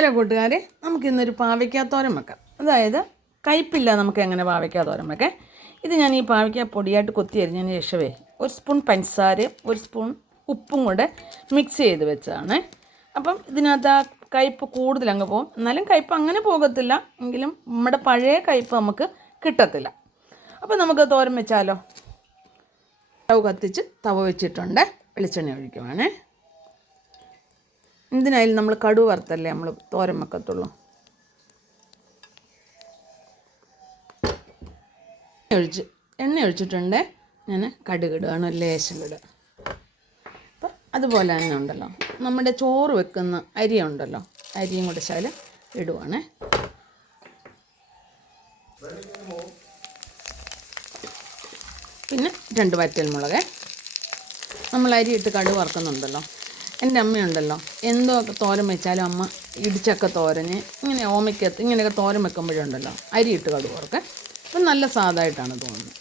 Hello കൂട്ടുകാരെ, നമുക്കിന്നൊരു പാവയ്ക്കാത്തോരൻ വെക്കാം. അതായത് കയ്പില്ല നമുക്ക് എങ്ങനെ പാവയ്ക്കാത്തോരൻ വെക്കാം. ഇത് ഞാൻ ഈ പാവയ്ക്ക പൊടിയായിട്ട് കൊത്തി അരിഞ്ഞതിന് ശേഷമേ ഒരു സ്പൂൺ പഞ്ചസാരയും ഒരു സ്പൂൺ ഉപ്പും കൂടെ മിക്സ് ചെയ്ത് വെച്ചതാണ്. അപ്പം ഇതിനകത്ത് ആ കയ്പ്പ് കൂടുതൽ അങ്ങ് പോകും. എന്നാലും കയ്പ്പ് അങ്ങനെ പോകത്തില്ല, എങ്കിലും നമ്മുടെ പഴയ കയ്പ്പ് നമുക്ക് കിട്ടത്തില്ല. അപ്പം നമുക്ക് തോരൻ വെച്ചാലോ. സ്റ്റൗ കത്തിച്ച് തവ വെച്ചിട്ടുണ്ട്, വെളിച്ചെണ്ണ ഒഴിക്കുവാണേ. എന്തിനായാലും നമ്മൾ കടുക് വറുത്തല്ലേ നമ്മൾ തോരൻ വെക്കത്തുള്ളൂ. എണ്ണ ഒഴിച്ചിട്ടുണ്ട്. ഞാൻ കടുക് ഇടുകയാണ്, ലേശം ഇടുക. അപ്പം അതുപോലെ തന്നെ ഉണ്ടല്ലോ, നമ്മുടെ ചോറ് വെക്കുന്ന അരി ഉണ്ടല്ലോ, അരിയും കൂടെ ശകലം ഇടുവാണേ. പിന്നെ 2 വറ്റൽമുളക്. നമ്മൾ അരി ഇട്ട് കടുക് വറുക്കുന്നുണ്ടല്ലോ. എൻ്റെ അമ്മയുണ്ടല്ലോ, എന്തോ തോരൻ വെച്ചാലും അമ്മ ഇടിച്ചക്ക തോരന്, ഇങ്ങനെ ഓമയ്ക്കത്ത് ഇങ്ങനെയൊക്കെ തോരൻ വെക്കുമ്പോഴുണ്ടല്ലോ അരിയിട്ട് കടുക് വറുക്കെ. അപ്പം നല്ല സാധായിട്ടാണ് തോന്നുന്നത്.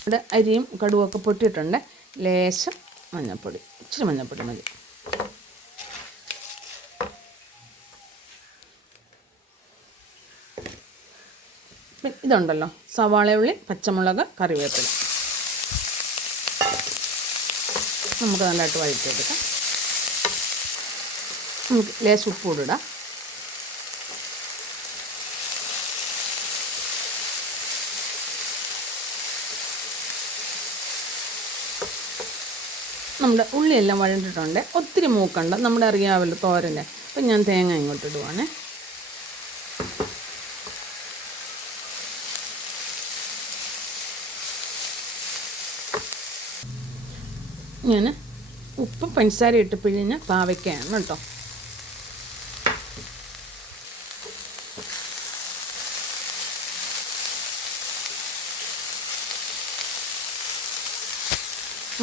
ഇവിടെ അരിയും കടുവൊക്കെ പൊട്ടിയിട്ടുണ്ട്. ലേശം മഞ്ഞൾപ്പൊടി, ഇച്ചിരി മഞ്ഞൾപ്പൊടി മതി. ഇതുണ്ടല്ലോ, സവാള, ഉള്ളി, പച്ചമുളക്, കറിവേപ്പില. നമുക്ക് നല്ലതായിട്ട് വഴറ്റിയെടുക്കാം. നമുക്ക് ലേശം ഉപ്പ് ഇടാം. നമ്മുടെ ഉള്ളിയെല്ലാം വഴണ്ടിട്ടുണ്ട്, ഒത്തിരി മൂക്കണ്ട. നമ്മുടെ അറിയാമല്ലോ തോരന്. അപ്പം ഞാൻ തേങ്ങ ഇങ്ങോട്ട് ഇടുവാണേ. ഞാൻ ഉപ്പ് പഞ്ചസാര ഇട്ട് പിഴിഞ്ഞ് പാവയ്ക്കയാണ് കേട്ടോ.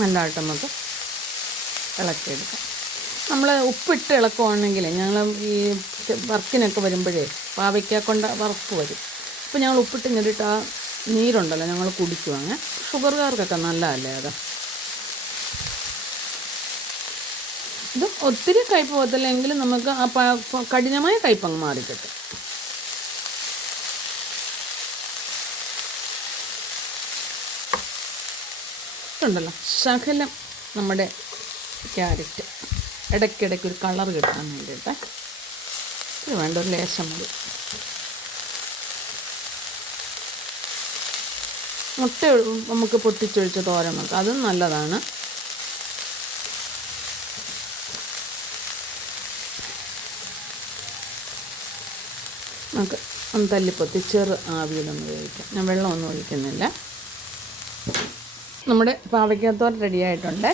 നല്ലതായിട്ട് നമുക്ക് ഇളക്കിയെടുക്കാം. നമ്മൾ ഉപ്പിട്ട് ഇളക്കുവാണെങ്കിൽ ഞങ്ങൾ ഈ വർക്കിനൊക്കെ വരുമ്പോഴേ പാവയ്ക്ക കൊണ്ട് വറുപ്പ് വരും. അപ്പോൾ ഞങ്ങൾ ഉപ്പിട്ട് ഇങ്ങോട്ട് ആ നീരുണ്ടല്ലോ ഞങ്ങൾ കുടിക്കുവാങ്ങ്. ഷുഗറുകാർക്കൊക്കെ നല്ലതല്ലേ അത്. ഇത് ഒത്തിരി കയ്പ്പ് പോകത്തില്ല, എങ്കിലും നമുക്ക് ആ കഠിനമായ കയ്പ്പങ്ങ് മാറിക്കിട്ടും. ഉണ്ടല്ലോ ശകലം നമ്മുടെ ക്യാരറ്റ് ഇടയ്ക്കിടയ്ക്ക് ഒരു കളർ കിട്ടാൻ വേണ്ടിയിട്ട് ഇത് വേണ്ട, ഒരു ലേശം മതി. മുട്ട നമുക്ക് പൊട്ടിച്ചൊഴിച്ച് തോരൻ വെക്കാം, അതും നല്ലതാണ്. നമുക്ക് ഒന്ന് തല്ലിപ്പൊത്തി ചെറു ആവിയിലൊന്ന് വേവിക്കാം. ഞാൻ വെള്ളമൊന്നും ഒഴിക്കുന്നില്ല. നമ്മുടെ പാവയ്ക്കാത്തോരൻ റെഡിയായിട്ടുണ്ട്.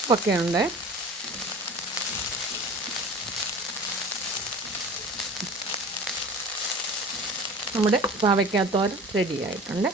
ഉപ്പൊക്കെയുണ്ട്. നമ്മുടെ പാവയ്ക്കാത്തോരൻ റെഡിയായിട്ടുണ്ട്.